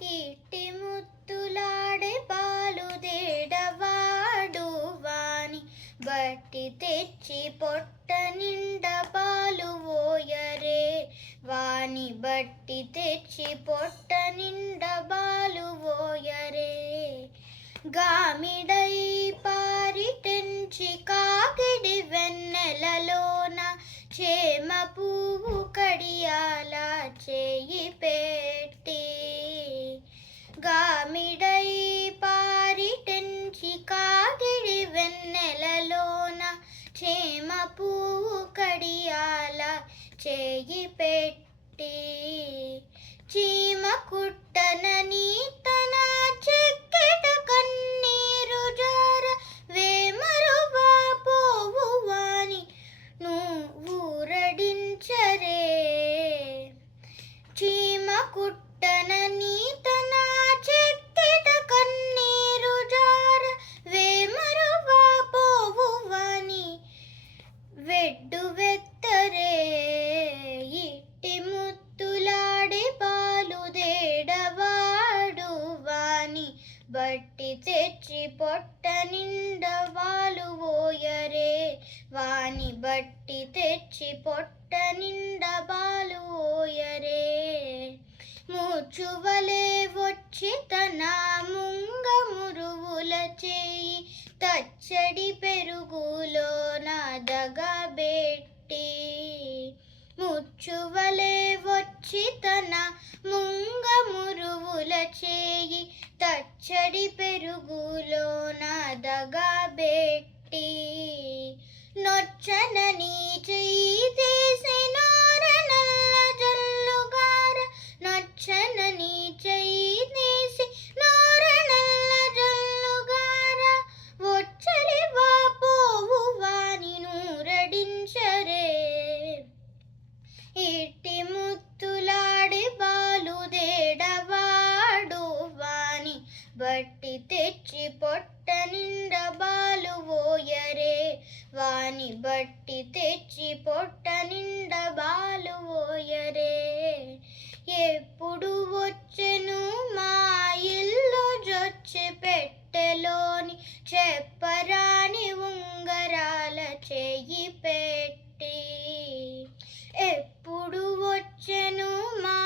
ఇట్టి ముత్తులాడే పాలు దేడవాడు వాని బట్టి తెచ్చి పొట్ట నిండా పాలు ఓయరే. వాని బట్టి తెచ్చి పొట్ట నిండా పాలు ఓయరే. గామిడై పారిటెంచి కాకిడి వెన్నెలలోన చేమ పువ్వు కడియాల చేయి పెట్టి. గామిడై పారిటెంచి కాకిడి వెన్నెలలోన చేమ పువ్వు కడియాల చేయి పెట్టి. చీమ కుట్టనని తన చెక్కెట కన్నీరు జార వేమరువా పోవు వాని నువ్వూరడించరే. చీమ కుట్టనని తన చెక్కెట కన్నీరు జార వేమరువా పోవు వాని వెడ్డు వెత్తరే. ఇట్టి ముత్తులాడి పాలు దేడవాడు వాని బట్టి తెచ్చి పొట్ట నిండా పాలు ఓయరే. వాని బట్టి తెచ్చి పొట్ట నిండా పాలు ఓయరే. మూచువలే వచ్చి తన ముంగ మురువుల చేయి తచ్చడి పెరుగులో నదగబెట్టి. ముచ్చువలే వచ్చి తన ముంగ మురువుల చేయి తచ్చడి పెరుగులో నదగబెట్టి. నొచ్చనని చెయ్యి తీసి నోర నల్ల జల్లుగార. నొచ్చనని చెయ్యి తీసి నోర నల్ల జల్లుగార వచ్చలివా పోవు వాని నూరడించరే. ఇట్టి ముత్తులాడి పాలు దేడవాడు వాని బట్టి తెచ్చి పొట్ట నిండా పాలు ఓయరే. వాని బట్టి తెచ్చి పొట్ట నిండా పాలు ఓయరే. ఎప్పుడు వచ్చెను మా ఇల్లు జొచ్చి పెట్టెలోని చెప్పరాని ఉంగరాల చెయ్యి పెట్టి. ఎప్పుడు వచ్చెను మా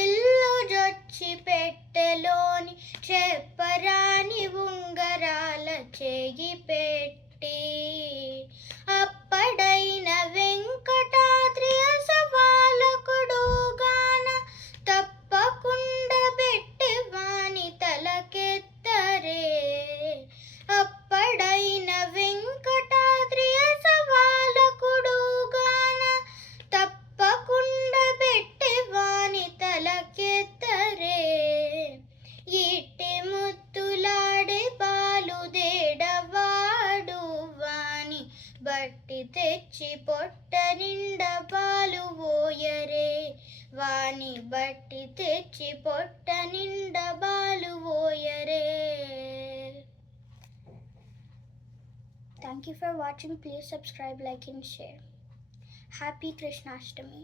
ఇల్లు జొచ్చి పెట్టెలోని చెప్పరాని ఉంగరాల చెయ్యి పెట్టి. అప్పడైన వెంకటాద్రి అసవాలకుడు గాన తప్పకుండా పెట్టి వాని తలకెత్తరే. అప్పడైన వెంకటాద్రి అసవాలకుడు గాన తప్పకుండా పెట్టి వాని తలకెత్తరే. ఇట్టి ముత్తులాడే పాలు దేడవాడు వాని బట్టి తెచ్చి పొట్ట నిండా పాలు ఓయరే. వాని బట్టి తెచ్చి పొట్ట నిండా పాలు ఓయరే. Thank you for watching. Please subscribe, like and share. Happy Krishnashtami.